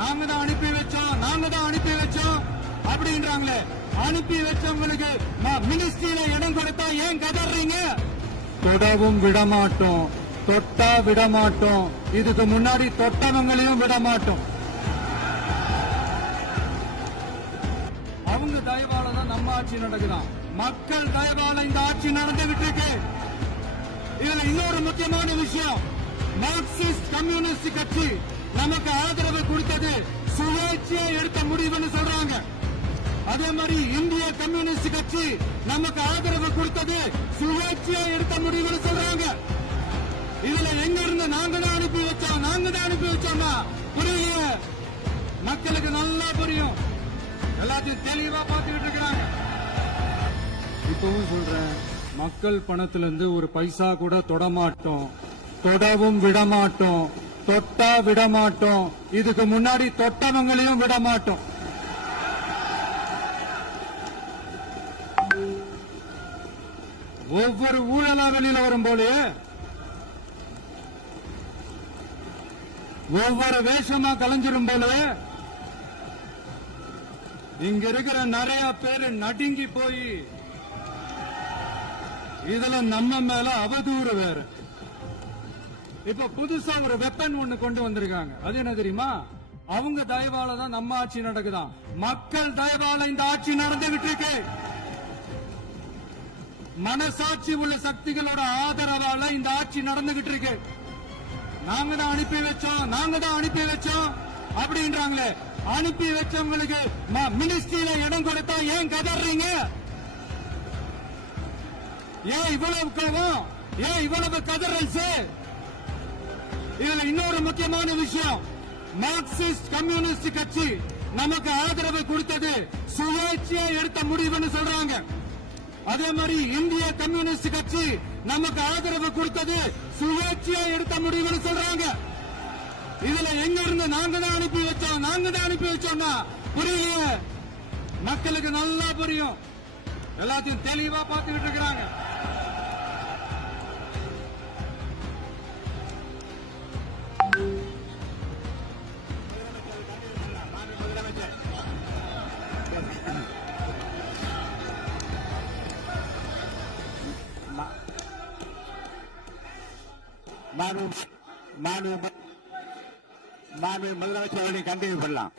நாங்க தான் அனுப்பி வச்சோம் அப்படின்றாங்களே. அனுப்பி வச்சவங்களுக்கு மினிஸ்ட்ரியில இடம் கொடுத்தா ஏன் கதறீங்க? தொடவும் விடமாட்டோம், தொட்டா விடமாட்டோம், இதுக்கு முன்னாடி தொட்டவங்களையும் விடமாட்டோம். அவங்க தயவால தான் நம்ம ஆட்சி நடக்குதான். மக்கள் தயவால இந்த ஆட்சி நடந்துகிட்டு இருக்கு. இதுல இன்னொரு முக்கியமான விஷயம், மார்க்சிஸ்ட் கம்யூனிஸ்ட் கட்சி நமக்கு ஆதரவு கொடுத்தது சுயேட்சையா எடுத்த முடிவுன்னு சொல்றாங்க. அதே மாதிரி இந்திய கம்யூனிஸ்ட் கட்சி நமக்கு ஆதரவு கொடுத்தது சுயேட்சையா எடுத்த முடிவுன்னு சொல்றாங்க. இதுல எங்க இருந்து நாங்க தான் அனுப்பி வச்சோம்னா புரியல. மக்களுக்கு நல்லா புரியும், எல்லாத்தையும் தெளிவா பார்த்துக்கிட்டு இருக்கிறாங்க. இப்பவும் சொல்றேன், மக்கள் பணத்திலிருந்து ஒரு பைசா கூட தொடமாட்டோம், தொடவும் விடமாட்டோம், தொட்டா விடமாட்டோம், இதுக்கு முன்னாடி தொட்டவங்களையும் விடமாட்டோம். ஒவ்வொரு ஊழலா வெளியில வரும் போலே, ஒவ்வொரு வேஷமா கலைஞ்சிரும் போல, இங்க இருக்கிற நிறைய பேரு நடுங்கி போய் இதுல நம்ம மேல அவதூறு வேற. இப்ப புதுசா ஒரு வெப்பன் ஒண்ணு கொண்டு வந்திருக்காங்க. அது என்ன தெரியுமா? அவங்க தயவால தான் நம்ம ஆட்சி நடக்குதான். மக்கள் தயவால இந்த ஆட்சி நடந்துகிட்டு இருக்கு. மனசாட்சி உள்ள சக்திகளோட ஆதரவால இந்த ஆட்சி நடந்துகிட்டு இருக்கு. நாங்க தான் அனுப்பி வச்சோம் அப்படின்றாங்களே. அனுப்பி வச்சவங்களுக்கு மினிஸ்ட்ரியில இடம் கொடுத்தா ஏன் கதறீங்க? ஏன் இவ்வளவு கோபம்? ஏன் இவ்வளவு கதறல்? இதுல இன்னொரு முக்கியமான விஷயம், மார்க்சிஸ்ட் கம்யூனிஸ்ட் கட்சி நமக்கு ஆதரவு கொடுத்தது சுயேட்சையா எடுத்த முடிவுன்னு சொல்றாங்க. அதே மாதிரி இந்திய கம்யூனிஸ்ட் கட்சி நமக்கு ஆதரவு கொடுத்தது சுயேட்சையா எடுத்த முடிவுன்னு சொல்றாங்க. இதுல எங்க இருந்து நாங்க தான் அனுப்பி வச்சோம்னா புரியல. மக்களுக்கு நல்லா புரியும், எல்லாத்தையும் தெளிவா பார்த்துக்கிட்டு இருக்கிறாங்க. மாண்பு முதலமைச்சர் கண்டினியூ பண்ணலாம்.